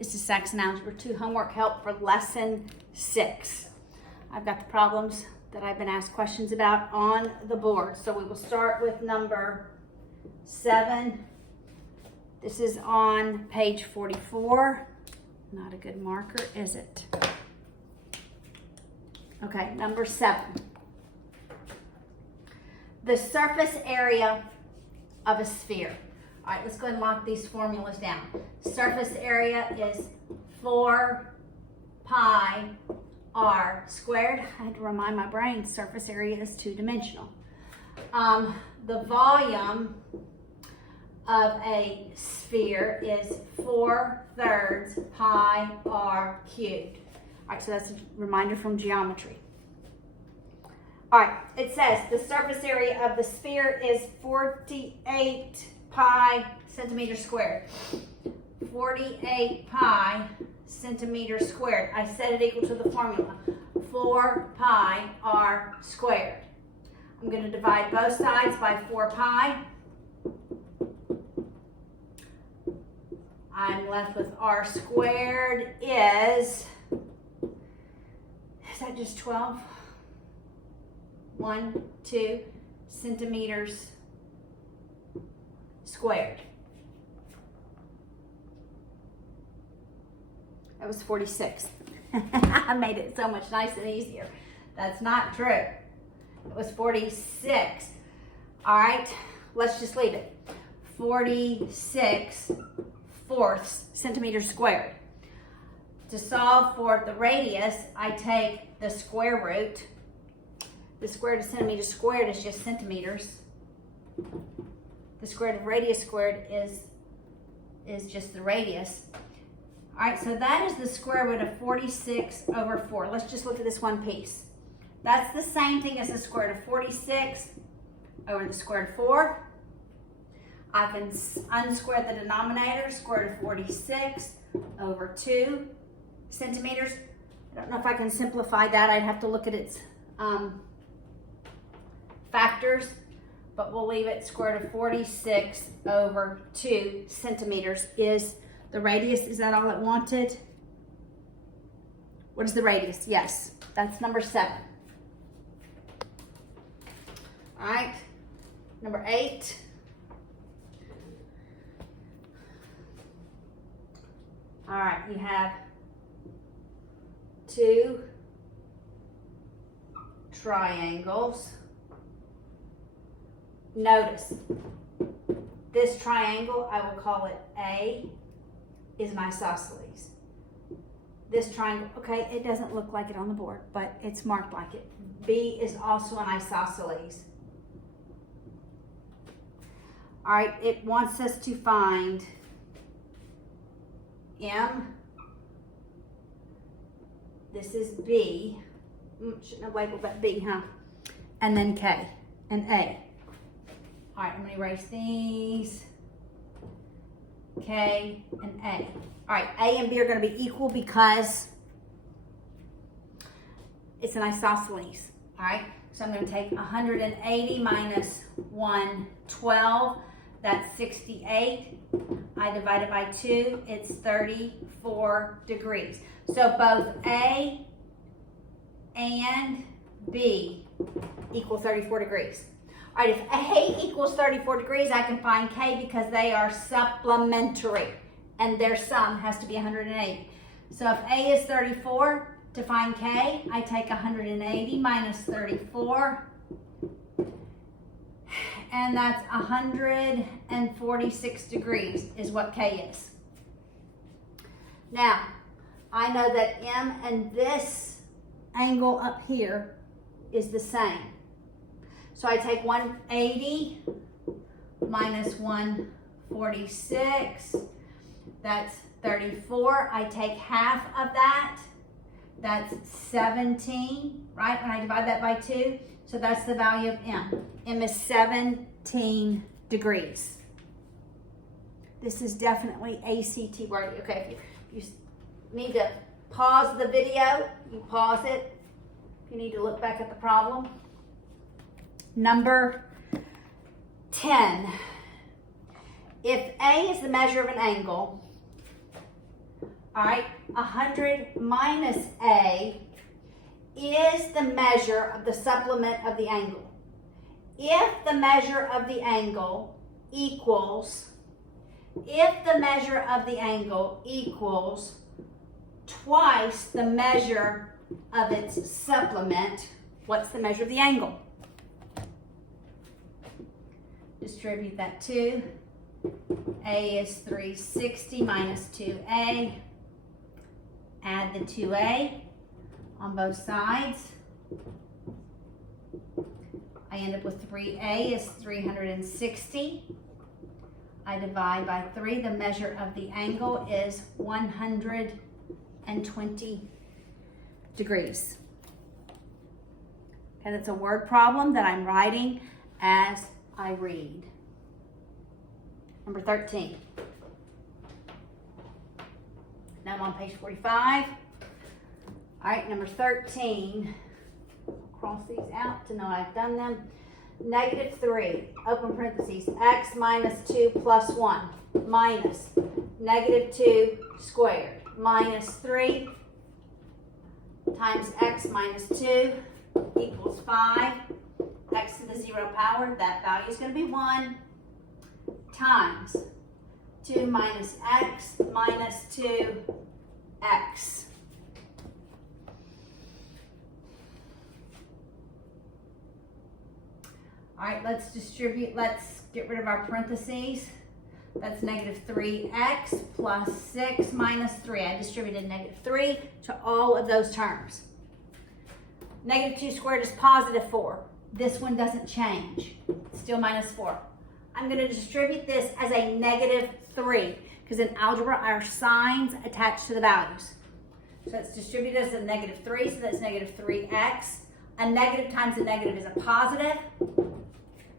This is Saxon Algebra 2 homework help for lesson 6. I've got the problems that I've been asked questions about on the board. So we will start with number 7. This is on page 44. Not a good marker, is it? Okay, number 7. The surface area of a sphere. All right, let's go ahead and lock these formulas down. Surface area is 4 pi r squared. I had to remind my brain surface area is two-dimensional. The volume of a sphere is 4/3 pi r cubed. All right, so that's a reminder from geometry. All right, it says the surface area of the sphere is 48 pi centimeters squared. 48 pi centimeters squared. I set it equal to the formula, 4 pi r squared. I'm going to divide both sides by 4 pi. I'm left with r squared is that just 12? 2 centimeters squared. That was 46. I made it so much nicer and easier. That's not true. It was 46. All right, let's just leave it. 46 fourths centimeters squared. To solve for the radius, I take the square root. The square root of centimeters squared is just centimeters. The square root of radius squared is just the radius. All right, so that is the square root of 46 over 4. Let's just look at this one piece. That's the same thing as the square root of 46 over the square root of 4. I can unsquare the denominator, square root of 46 over 2 centimeters. I don't know if I can simplify that. I'd have to look at its factors, but we'll leave it square root of 46 over 2 centimeters is the radius. Is that all it wanted? What is the radius? Yes, that's number 7. All right, number 8. All right, you have 2 triangles. Notice, this triangle, I will call it A, is an isosceles. This triangle, okay, it doesn't look like it on the board, but it's marked like it. B is also an isosceles. All right, it wants us to find M. This is B. Shouldn't have labeled that B, huh? And then K and A. All right, I'm going to erase these. K and A. All right, A and B are going to be equal because it's an isosceles. All right, so I'm going to take 180 minus 112. That's 68. I divide it by 2. It's 34 degrees. So both A and B equal 34 degrees. All right, if A equals 34 degrees, I can find K because they are supplementary and their sum has to be 180. So if A is 34, to find K, I take 180 minus 34, and that's 146 degrees is what K is. Now, I know that M and this angle up here is the same. So I take 180 minus 146, that's 34. I take half of that, that's 17, right? When I divide that by 2, so that's the value of M. M is 17 degrees. This is definitely ACT worthy. Okay, if you need to pause the video, you pause it. If you need to look back at the problem. Number 10. If A is the measure of an angle, All right, 100 minus A is the measure of the supplement of the angle. If the measure of the angle equals twice the measure of its supplement, what's the measure of the angle? Distribute that 2. A is 360 minus 2A. Add the 2A on both sides. I end up with 3A is 360. I divide by 3. The measure of the angle is 120 degrees. Okay, that's a word problem that I'm writing as I read. Number 13. Now I'm on page 45. All right, number 13. Cross these out to know I've done them. Negative 3, open parentheses, x minus 2 plus 1 minus negative 2 squared minus 3 times x minus 2 equals 5. X to the 0 power, that value is going to be 1 times 2 minus x minus 2x. All right, let's get rid of our parentheses. That's negative 3x plus 6 minus 3. I distributed negative 3 to all of those terms. Negative 2 squared is positive 4. This one doesn't change. It's still minus 4. I'm going to distribute this as a negative 3 because in algebra our signs attach to the values. So it's distributed as a negative 3, so that's negative 3x. A negative times a negative is a positive.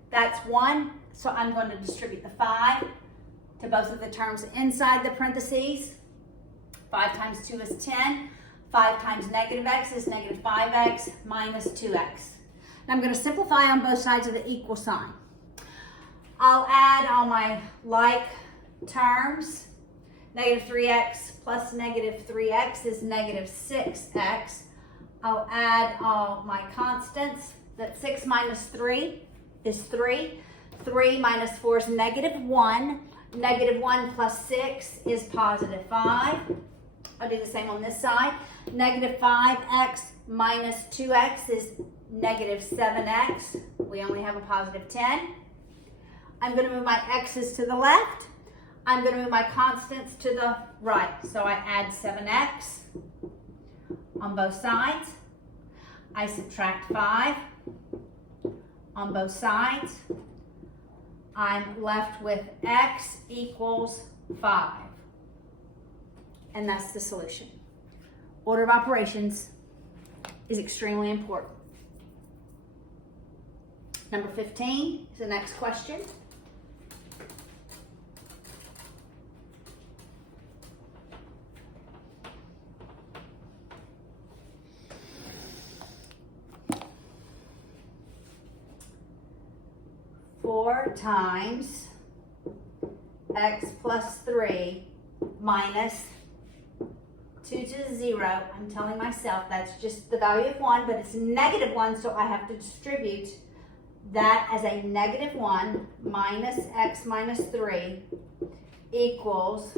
That's 1, so I'm going to distribute the 5 to both of the terms inside the parentheses. 5 times 2 is 10. 5 times negative x is negative 5x minus 2x. Now I'm going to simplify on both sides of the equal sign. I'll add all my like terms. Negative 3x plus negative 3x is negative 6x. I'll add all my constants. That's 6 minus 3 is 3. 3 minus 4 is negative 1. Negative 1 plus 6 is positive 5. I'll do the same on this side. Negative 5x minus 2x is negative 7x. We only have a positive 10. I'm going to move my x's to the left. I'm going to move my constants to the right. So I add 7x on both sides. I subtract 5 on both sides. I'm left with x equals 5. And that's the solution. Order of operations is extremely important. Number 15 is the next question. Four times x plus 3 minus 2 to the 0. I'm telling myself that's just the value of 1, but it's negative 1, so I have to distribute that as a negative 1 minus x minus 3 equals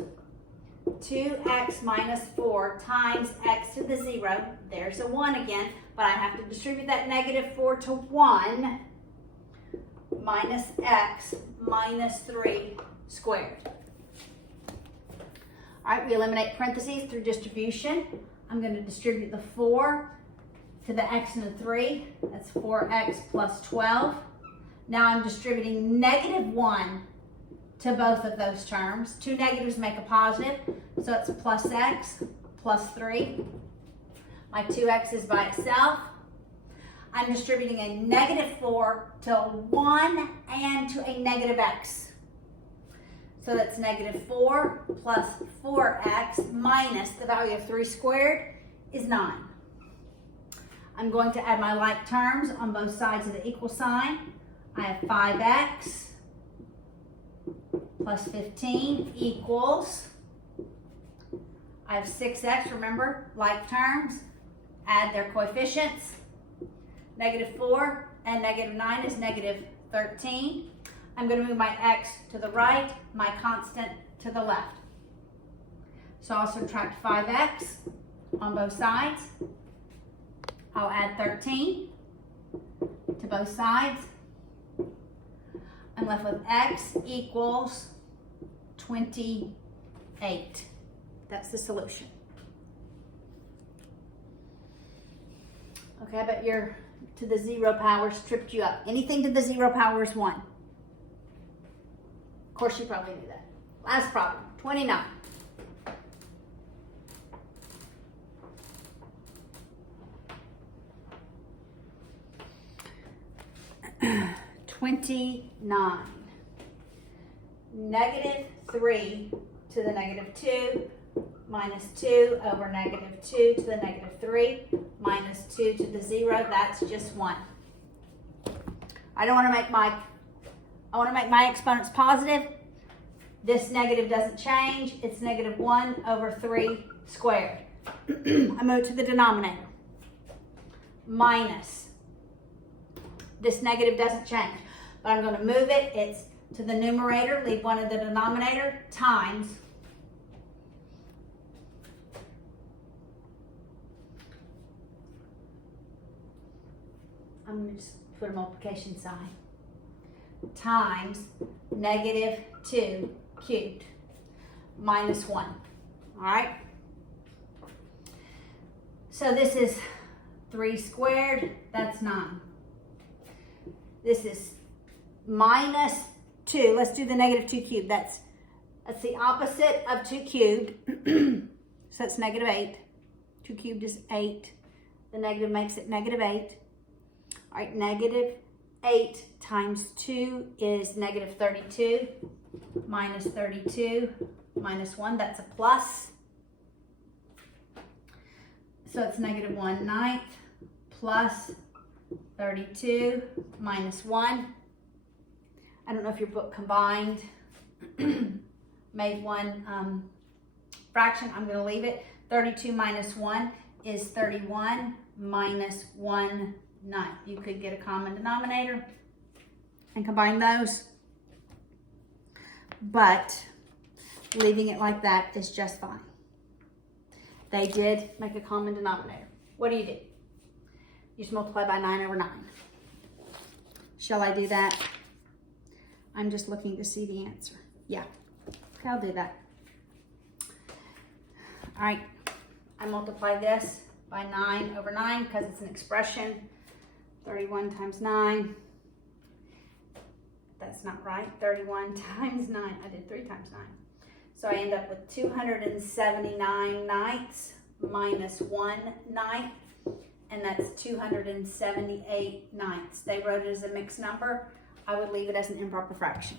2x minus 4 times x to the 0. There's a 1 again, but I have to distribute that negative 4 to 1 minus x minus 3 squared. All right, we eliminate parentheses through distribution. I'm going to distribute the 4 to the x and the 3. That's 4x plus 12. Now I'm distributing negative 1 to both of those terms. Two negatives make a positive, so it's plus x plus 3. My 2x is by itself. I'm distributing a negative 4 to 1 and to a negative x. So that's negative 4 plus 4x minus the value of 3 squared is 9. I'm going to add my like terms on both sides of the equal sign. I have 5x plus 15 equals, I have 6x, remember, like terms, add their coefficients. -4 and -9 is -13. I'm going to move my x to the right, my constant to the left. So I'll subtract 5x on both sides. I'll add 13 to both sides. I'm left with x equals 28. That's the solution. Okay, I bet your to the 0 powers tripped you up. Anything to the 0 power is 1. Of course, you probably knew that. Last problem, 29. -3 to the -2 minus 2 over -2 to the -3 minus 2 to the 0. That's just 1. I want to make my exponents positive. This negative doesn't change. It's -1 over 3 squared. I move to the denominator. Minus. This negative doesn't change, but I'm going to move it. It's to the numerator, leave 1 in the denominator, times I'm going to just put a multiplication sign, times -2 cubed minus 1. All right? So this is 3 squared, that's 9. This is minus 2. Let's do the -2 cubed. That's the opposite of 2 cubed. So it's -8. 2 cubed is 8. The negative makes it -8. All right, -8 times 2 is -32. Minus 32 minus 1, that's a plus. So it's -1/9 plus 32 minus 1. I don't know if your book combined made one fraction. I'm going to leave it. 32 minus 1 is 31 minus 1/9. You could get a common denominator and combine those, but leaving it like that is just fine. They did make a common denominator. What do? You just multiply by 9 over 9. Shall I do that? I'm just looking to see the answer. Yeah, okay, I'll do that. All right, I multiply this by 9 over 9 because it's an expression. 31 times 9. That's not right. 31 times 9. I did 3 times 9. So I end up with 279 ninths minus 1/9. And that's 278 ninths. They wrote it as a mixed number. I would leave it as an improper fraction.